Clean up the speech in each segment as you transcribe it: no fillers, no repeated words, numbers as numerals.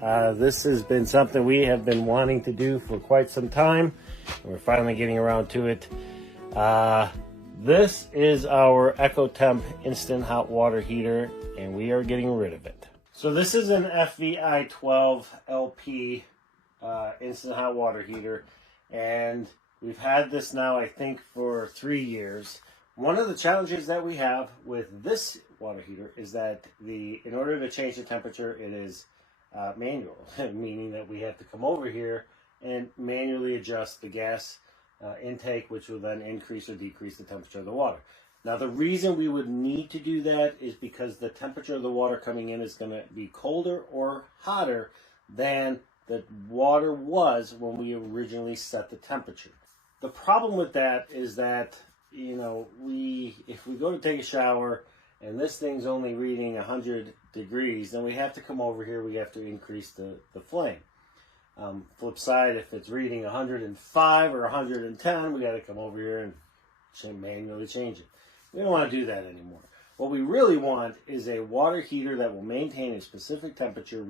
This has been something we have been wanting to do for quite some time, and we're finally getting around to it. This is our EcoTemp instant hot water heater, and we are getting rid of it. So this is an FVI 12 LP instant hot water heater, and we've had this now I think for 3 years. One of the challenges that we have with this water heater is that in order to change the temperature, it is manual, meaning that we have to come over here and manually adjust the gas intake, which will then increase or decrease the temperature of the water. Now, the reason we would need to do that is because the temperature of the water coming in is going to be colder or hotter than the water was when we originally set the temperature. The problem with that is that, you know, if we go to take a shower and this thing's only reading 100 degrees, then we have to come over here, we have to increase the flame. Flip side, if it's reading 105 or 110, we got to come over here and manually change it. We don't want to do that anymore. What we really want is a water heater that will maintain a specific temperature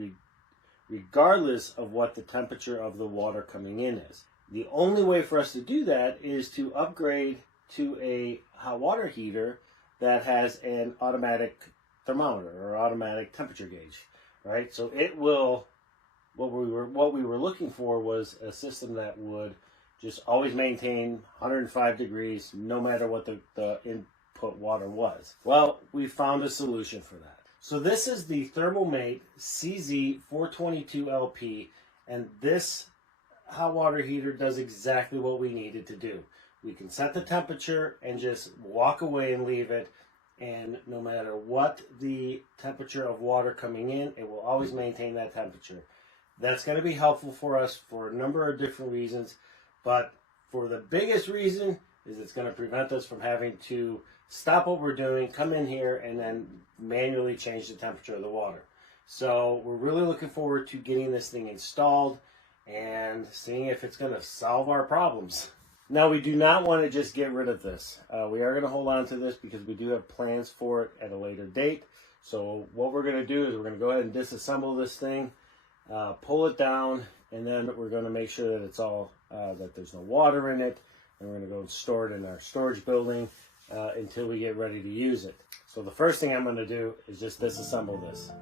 regardless of what the temperature of the water coming in is. The only way for us to do that is to upgrade to a hot water heater that has an automatic thermometer or automatic temperature gauge, right? So it will, what we were looking for was a system that would just always maintain 105 degrees no matter what the input water was. Well, we found a solution for that. So this is the ThermoMate CZ422LP, and this hot water heater does exactly what we needed to do. We can set the temperature and just walk away and leave it, and no matter what the temperature of water coming in, it will always maintain that temperature. That's going to be helpful for us for a number of different reasons, but for the biggest reason is it's going to prevent us from having to stop what we're doing, come in here, and then manually change the temperature of the water. So we're really looking forward to getting this thing installed and seeing if it's going to solve our problems. Now, we do not want to just get rid of this. We are going to hold on to this because we do have plans for it at a later date. So what we're going to do is we're going to go ahead and disassemble this thing, pull it down, and then we're going to make sure that it's all, that there's no water in it, and we're going to go and store it in our storage building until we get ready to use it. So the first thing I'm going to do is just disassemble this.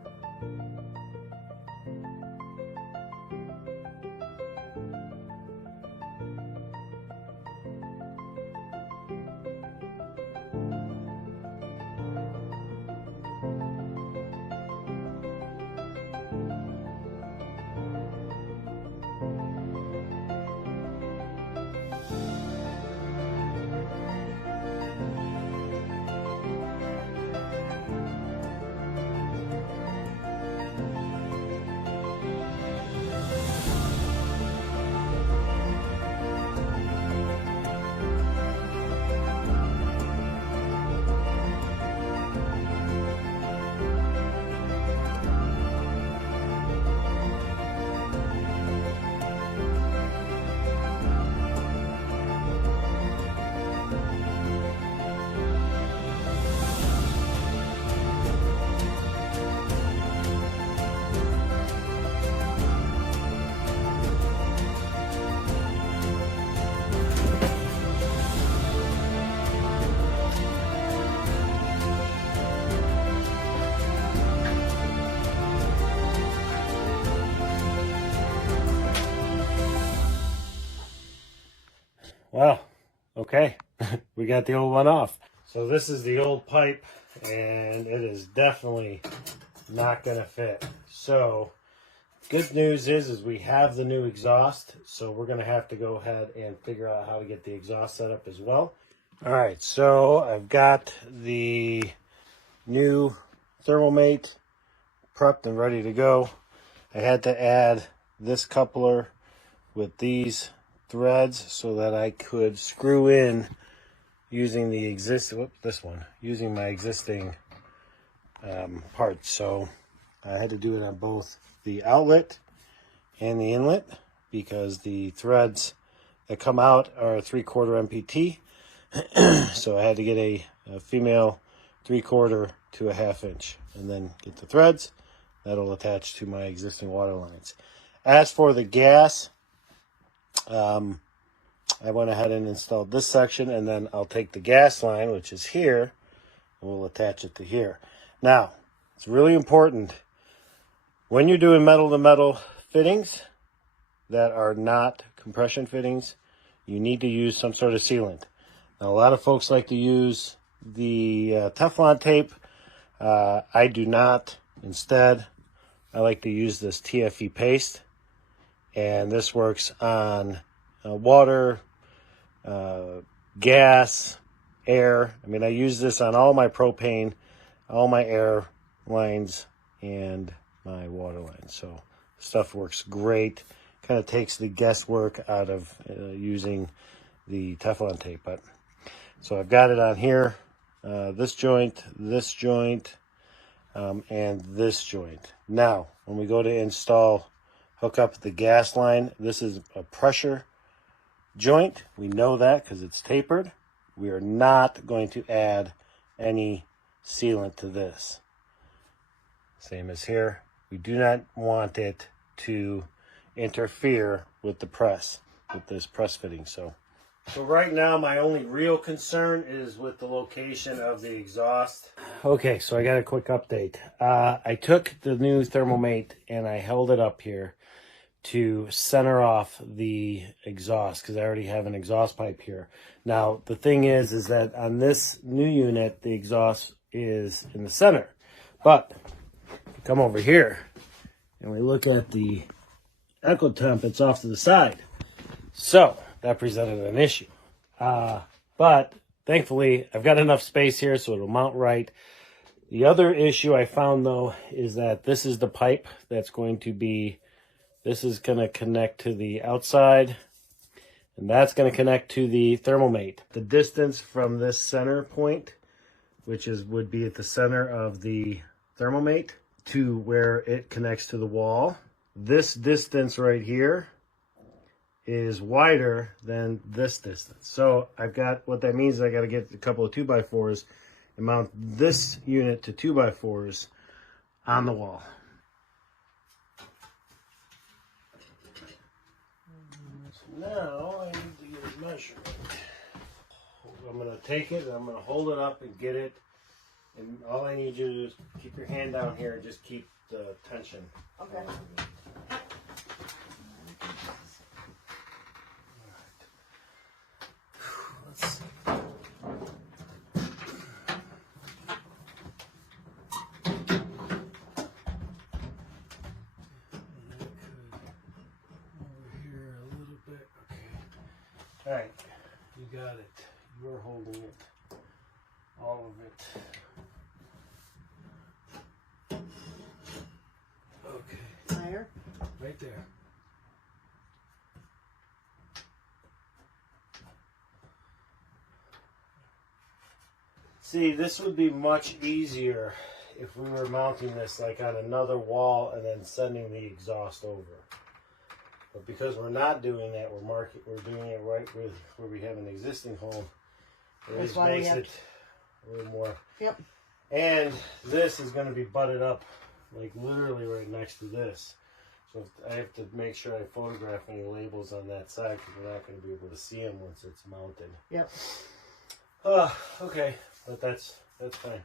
Well, okay, we got the old one off. So this is the old pipe, and it is definitely not going to fit. So good news is we have the new exhaust, so we're going to have to go ahead and figure out how to get the exhaust set up as well. All right, so I've got the new ThermoMate prepped and ready to go. I had to add this coupler with these threads so that I could screw in using the using my existing parts. So I had to do it on both the outlet and the inlet because the threads that come out are 3/4 MPT. So I had to get a female 3/4 to a 1/2 inch and then get the threads that'll attach to my existing water lines. As for the gas, I went ahead and installed this section, and then I'll take the gas line, which is here, and we'll attach it to here. Now, it's really important when you're doing metal-to-metal fittings that are not compression fittings, you need to use some sort of sealant. Now, a lot of folks like to use the Teflon tape. I do not. Instead, I like to use this TFE paste, and this works on water, gas, air. I mean, I use this on all my propane, all my air lines, and my water lines. So stuff works great. Kind of takes the guesswork out of using the Teflon tape. But so I've got it on here. This joint, and this joint. Now, when we go to hook up the gas line, this is a pressure joint. We know that because it's tapered. We are not going to add any sealant to this. Same as here. We do not want it to interfere with the press, with this press fitting. So right now, my only real concern is with the location of the exhaust. Okay, so I got a quick update. I took the new ThermoMate and I held it up here to center off the exhaust because I already have an exhaust pipe here. Now, the thing is that on this new unit, the exhaust is in the center. But if you come over here and we look at the EcoTemp, it's off to the side. So that presented an issue. But thankfully, I've got enough space here so it'll mount right. The other issue I found, though, is that this is the pipe that's going to be, this is going to connect to the outside, and that's going to connect to the ThermoMate. The distance from this center point, which would be at the center of the ThermoMate, to where it connects to the wall, this distance right here is wider than this distance. So I've got, what that means is I got to get a couple of 2x4s and mount this unit to 2x4s on the wall. So now I need to get a measurement. I'm going to take it and I'm going to hold it up and get it. And all I need you to do is keep your hand down here and just keep the tension. Okay. All right, you got it. You're holding it. All of it. Okay. Higher? Right there. See, this would be much easier if we were mounting this like on another wall and then sending the exhaust over. But because we're not doing that, we're doing it right where we have an existing home. It just makes it a little more. Yep. And this is going to be butted up, like literally right next to this. So I have to make sure I photograph any labels on that side because we're not going to be able to see them once it's mounted. Yep. Okay, but that's fine.